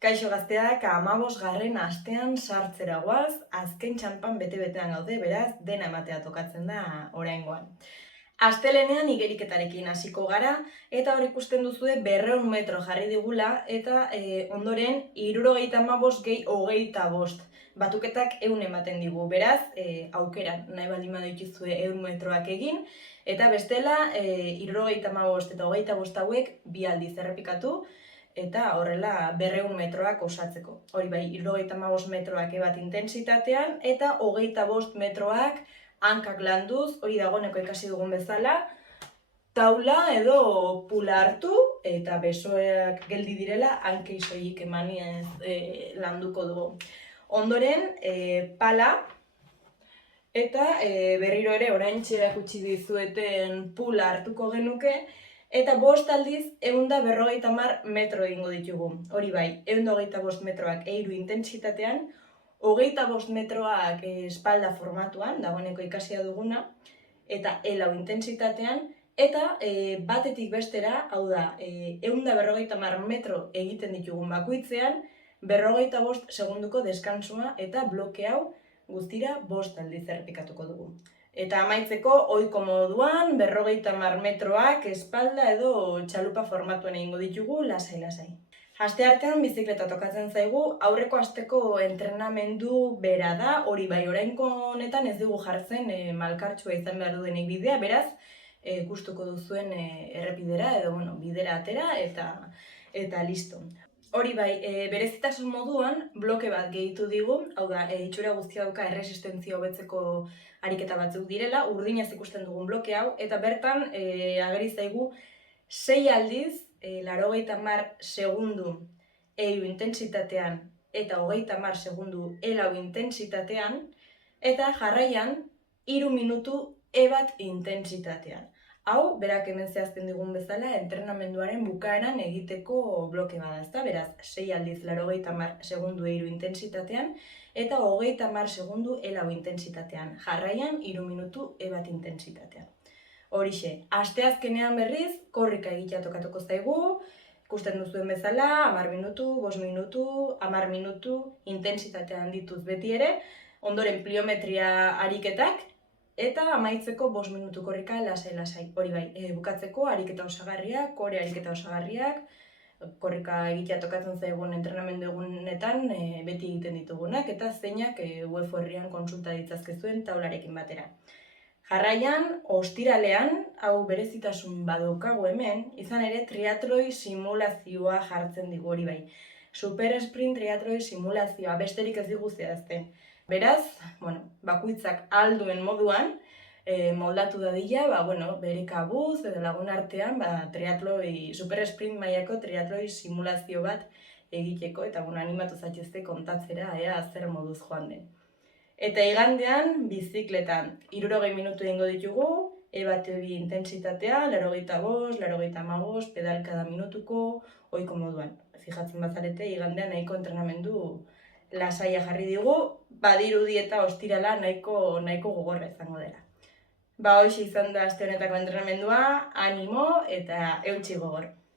Kaixo gazteak 15. astean sartzera goaz, azken txanpan bete-betean gaude, beraz, dena ematea tokatzen da oraingoan. Astelenean igeriketarekin hasiko gara, eta hor ikusten duzue 200 metro jarri digula, eta ondoren 75 gehi 25. Batuketak 100 ematen digu, beraz, aukera nahi baldin badituzue 100 metroak egin, eta bestela 75 eta 25 hauek bi aldiz errepikatu, eta horrela 200 metroak osatzeko. Hori bai, 75 metroak bat intentsitatean, eta 25 metroak hankak landuz, hori dagoeneko ikasi dugun bezala, taula edo pula hartu, eta besoak geldi direla, hankei soilik emaniez landuko dugu. Ondoren, pala, eta berriro ere oraintxe erakutsi dizueten pula hartuko genuke, eta 5 aldiz 150 metro egingo ditugu. Hori bai, 125 metroak eiru intentsitatean, 25 metroak espalda formatuan, dagoeneko ikasia duguna, eta elau intentsitatean, eta batetik bestera, hau da, 150 metro egiten ditugun bakoitzean, 45 segunduko deskantsua eta bloke hau guztira 5 aldiz errepikatuko dugu. Eta amaitzeko, ohiko moduan, 50 metroak espalda edo txalupa formatuan egingo ditugu lasai-lasai. Aste artean bizikleta tokatzen zaigu, aurreko asteko entrenamendu bera da, hori bai, orainko honetan ez dugu jartzen malkartsua izan behar duenik bidea, beraz, gustuko duzuen errepidera edo bidera atera eta listo. Hori bai, berezitasun moduan bloke bat gehitu digu, hau da, itxura guztia dauka erresistentzia hobetzeko ariketa batzuk direla, urdinez ikusten dugun bloke hau, eta bertan ageri zaigu 6 aldiz, 80 segundu eiru intentsitatean eta 30 segundu elau intentsitatean, eta jarraian 3 minutu bat intentsitatean. Hau, berak hemen zehazten digun bezala, entrenamenduaren bukaeran egiteko bloke bada, ezta? Beraz, 6 aldiz 80 segundu eiru intentsitatean eta 30 segundu elau intentsitatean. Jarraian, 3 minutu bat intentsitatean. Horixe, asteazkenean berriz, korrika egitea tokatuko zaigu, ikusten duzuen bezala, 10 minutu, 5 minutu, 10 minutu, intentsitatean dituz beti ere, ondoren pliometria ariketak, eta amaitzeko 5 minutu korrika lasai-lasai. Hori bai, bukatzeko ariketa osagarriak, kore ariketa osagarriak, korrika egitea tokatzen zaigun entrenamendu egunetan beti egiten ditugunak, eta zeinak web orrian kontsulta ditzazkezuen taularekin batera. Jarraian, ostiralean, hau berezitasun badaukagu hemen, izan ere triatloi simulazioa jartzen digu, hori bai. Super sprint triatloi simulazioa, besterik ez digu zehazten. Beraz, bakoitzak alduen moduan, moldatu dadila, bere kabuz edo lagun artean, super sprint mailako triatloi simulazio bat egiteko, eta animatu zaitezte kontatzera, zer moduz joan den. Eta igandean, bizikletan, 60 minutu egingo ditugu, bat bi intentsitatea, 85, 85, pedalkada minutuko, ohiko moduan. Fijatzen bazarete, igandean nahiko entrenamendu lasaia jarri digu, badirudi eta ostirala nahiko gogorra izango dela. Hoxe izan da aste honetako entrenamendua, animo eta eutsi gogor.